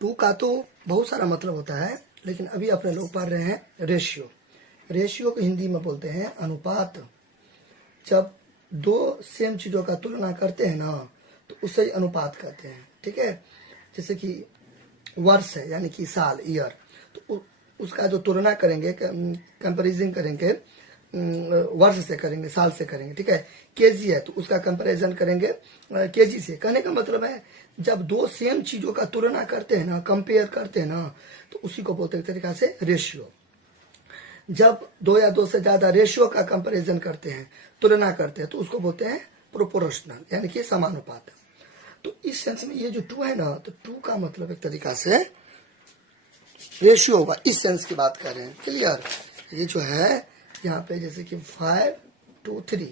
To का तो बहुत सारा मतलब होता है, लेकिन अभी अपने लोग पढ़ रहे हैं रेशियो। रेशियो को हिंदी में बोलते हैं अनुपात। जब दो सेम चीज़ों का तुलना करते हैं ना, तो उसे अनुपात कहते हैं। ठीक है, जैसे कि वर्ष है यानी कि साल, ईयर, तो उसका जो तुलना करेंगे, कंपैरिजन करेंगे, वर्ष से करेंगे, साल से करेंगे। ठीक है, केजी है तो उसका कंपैरिजन करेंगे केजी से। कहने का मतलब है जब दो सेम चीजों का तुलना करते हैं ना, कंपेयर करते हैं ना, तो उसी को बोलते हैं एक तरीका से रेशियो। जब दो या दो से ज्यादा रेशियो का कंपैरिजन करते हैं, तुलना करते हैं, तो उसको बोलते हैं प्रोपोर्शनल यानी कि समानुपात। तो इस सेंस में ये जो टू है ना, तो टू का मतलब एक तरीका से रेशियो होगा। इस सेंस की बात कर रहे हैं। क्लियर? ये जो है यहाँ पे जैसे कि 5 to 3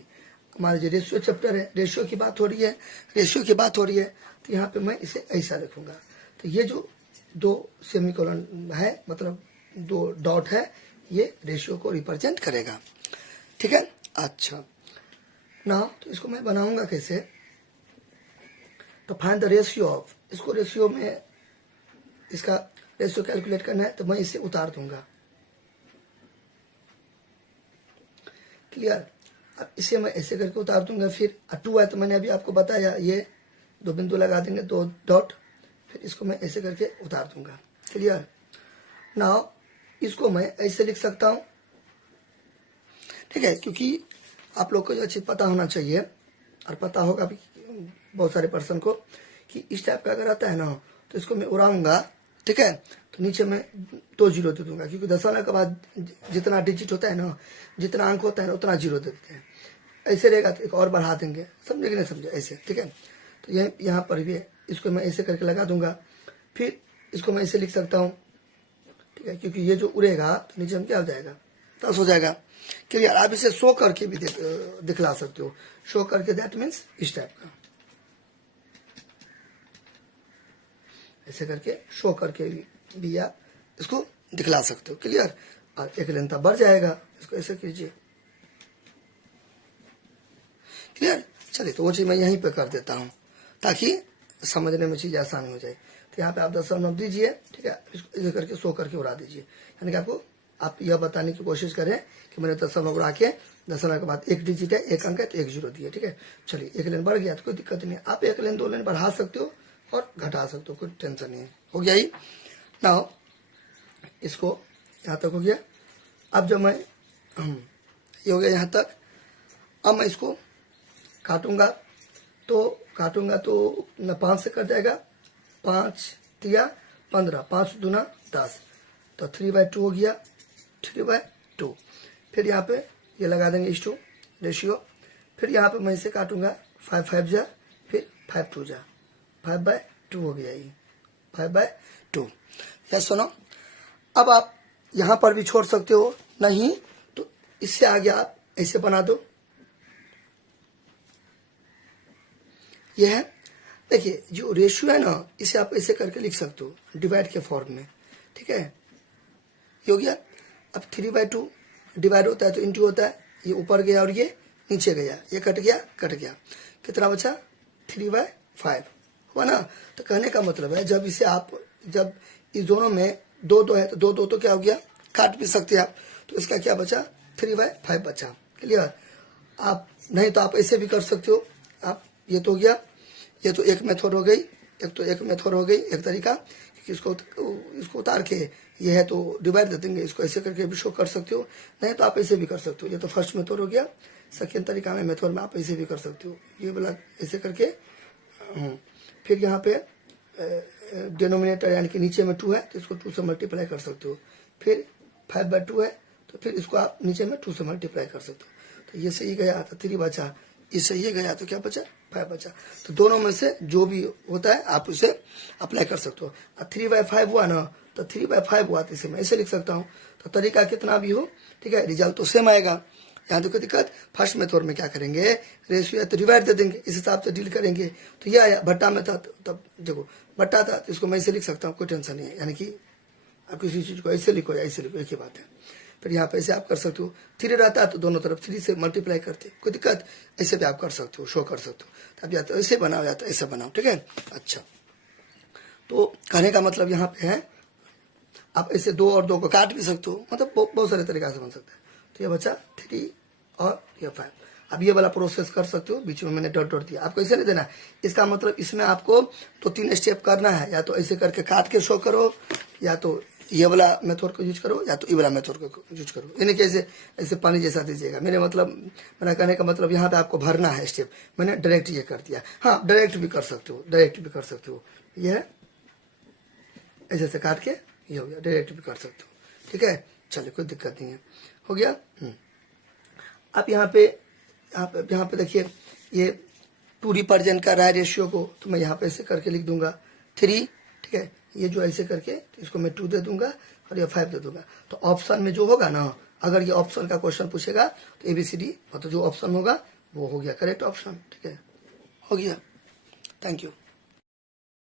हमारे जो रेशियो चैप्टर है, रेशियो की बात हो रही है, रेशियो की बात हो रही है, तो यहाँ पे मैं इसे ऐसा रखूंगा। तो ये जो दो सेमीकोलन है, मतलब दो डॉट है, ये रेशियो को रिप्रेजेंट करेगा। ठीक है, अच्छा ना, तो इसको मैं बनाऊंगा कैसे? तो फाइंड द रेशियो ऑफ, इसको रेशियो में, इसका रेशियो कैलकुलेट करना है, तो मैं इसे उतार दूंगा। क्लियर? अब इसे मैं ऐसे करके उतार दूंगा। फिर टू है तो मैंने अभी आपको बताया, ये दो बिंदु लगा देंगे, दो डॉट, फिर इसको मैं ऐसे करके उतार दूंगा। क्लियर? नाउ इसको मैं ऐसे लिख सकता हूं। ठीक है, क्योंकि आप लोग को जो चीज पता होना चाहिए, और पता होगा भी बहुत सारे पर्सन को, कि इस टाइप का अगर आता है ना, तो इसको मैं उड़ाऊंगा। ठीक है, तो नीचे में 2 जीरो दे दूंगा, क्योंकि दशमलव के बाद जितना डिजिट होता है ना, जितना अंक होता है ना, उतना जीरो दे देते हैं। ऐसे रहेगा तो एक और बढ़ा देंगे। समझे कि नहीं समझे? ऐसे। ठीक है, तो ये यहाँ पर भी है, इसको मैं ऐसे करके लगा दूंगा। फिर इसको मैं ऐसे लिख सकता हूँ। ठीक है, क्योंकि ये जो उड़ेगा तो नीचे में क्या हो जाएगा? 10 हो जाएगा। क्लियर? आप इसे शो करके भी दिखला सकते हो। शो करके दैट मीन्स इस टाइप का, ऐसे करके शो करके भी आप इसको दिखला सकते हो। क्लियर? और एक लेंथ बढ़ जाएगा, इसको ऐसे कीजिए। क्लियर? चलिए, तो वो चीज मैं यहीं पे कर देता हूँ ताकि समझने में चीज आसान हो जाए। तो यहाँ पे आप दशमलव दीजिए। ठीक है, इसको ऐसे करके शो करके उड़ा दीजिए। यानी कि आपको, आप यह बताने की कोशिश करें कि मैंने दशमलव उड़ा के, दशमलव के बाद एक डिजिट है, एक अंक है, तो एक जीरो दिया। ठीक है, चलिए, एक लाइन बढ़ गया तो कोई दिक्कत नहीं है। आप एक लाइन, 2 लाइन बढ़ा सकते हो और घटा सकते हो, कोई टेंशन नहीं है। हो गया ही ना? इसको यहाँ तक हो गया। अब जब मैं ये हो गया यहाँ तक, अब मैं इसको काटूंगा तो न 5 से कट जाएगा, 5 तिया 15, 5 दूना 10, तो 3/2 हो गया, 3/2। फिर यहाँ पे ये लगा देंगे इस 2 रेशियो। फिर यहाँ पे मैं इसे काटूंगा, 5 5 जा, फिर 5 2 जा, 5/2 हो गया ये, 5/2। या सुनो, अब आप यहाँ पर भी छोड़ सकते हो, नहीं तो इससे आगे आप ऐसे बना दो। ये है, देखिए जो रेशियो है ना, इसे आप ऐसे करके लिख सकते हो, डिवाइड के फॉर्म में। ठीक है, ये हो गया। अब 3/2 डिवाइड होता है तो इंटू होता है, ये ऊपर गया और ये नीचे गया, ये कट गया, कितना बचा? 3/5 हुआ ना? तो कहने का मतलब है, जब इसे आप, जब इस दोनों में 2 है तो 2 तो क्या हो गया? काट भी सकते हैं आप। तो इसका क्या बचा? 3/5 बचा। क्लियर? आप नहीं तो आप ऐसे भी कर सकते हो। आप, ये तो हो गया, ये तो एक मेथड हो गई, एक तरीका, क्योंकि इसको उतार के, ये है तो डिवाइड दे देंगे, इसको ऐसे करके भी शो कर सकते हो, नहीं तो आप ऐसे भी कर सकते हो। ये तो फर्स्ट मेथड हो गया। सेकेंड तरीका में, मेथड में आप ऐसे भी कर सकते हो, ये वाला ऐसे करके। फिर यहाँ पे डिनोमिनेटर यानी कि नीचे में 2 है तो इसको 2 से मल्टीप्लाई कर सकते हो। फिर 5/2 है तो फिर इसको आप नीचे में 2 से मल्टीप्लाई कर सकते हो। तो ये सही गया तो 3 बचा, इससे ये गया तो क्या बचा? 5 बचा। तो दोनों में से जो भी होता है आप उसे अप्लाई कर सकते हो। 3/5 हुआ ना, तो 3/5 हुआ तो इसे मैं ऐसे लिख सकता हूँ। तो तरीका कितना भी हो, ठीक है, रिजल्ट तो सेम आएगा। यहाँ देखो दिक्कत, फर्स्ट मेथड में क्या करेंगे, रेशियो तो डिवाइड दे देंगे, इस हिसाब से डील करेंगे। तो ये आया, भट्टा में था तब देखो भट्टा था तो इसको मैं ऐसे लिख सकता हूँ, कोई टेंशन नहीं है। यानी कि आप किसी चीज को ऐसे लिखो या ऐसे लिखो, एक ही बात है। फिर यहाँ पे ऐसे आप कर सकते हो, 3 रहता है तो दोनों तरफ 3 से मल्टीप्लाई करते, कोई दिक्कत, ऐसे भी आप कर सकते हो, शो कर सकते हो। अब या तो ऐसे बनाओ या तो ऐसे बनाओ। ठीक है, अच्छा तो कहने का मतलब यहाँ पे है आप ऐसे 2 और 2 को काट भी सकते हो, मतलब बहुत सारे तरीका से बन सकता है। तो ये बचा 3 और ये 5। अब ये वाला प्रोसेस कर सकते हो, बीच में मैंने डॉट डॉट दिया, आपको ऐसे नहीं देना। इसका मतलब इसमें आपको 2-3 स्टेप करना है, या तो ऐसे करके काट के शो करो, या तो ये वाला मेथड को यूज करो, या तो ये वाला मेथड को यूज करो। यानी कि ऐसे ऐसे पानी जैसा दीजिएगा। मेरा कहने का मतलब यहाँ पे आपको भरना है स्टेप, मैंने डायरेक्ट ये कर दिया। हाँ, डायरेक्ट भी कर सकते हो, डायरेक्ट भी कर सकते हो। ये है ऐसे से काट के ये हो गया, डायरेक्ट भी कर सकते हो। ठीक है, चलिए कोई दिक्कत नहीं है, हो गया। आप यहाँ पे देखिए, ये 2 रिप्रेजेंट कर रहा है रेशियो को, तो मैं यहाँ पे ऐसे करके लिख दूंगा 3। ठीक है, ये जो ऐसे करके इसको मैं 2 दे दूंगा और ये 5 दे दूंगा। तो ऑप्शन में जो होगा ना, अगर ये ऑप्शन का क्वेश्चन पूछेगा तो ABCD मतलब जो ऑप्शन होगा वो हो गया करेक्ट ऑप्शन। ठीक है, हो गया। Thank you.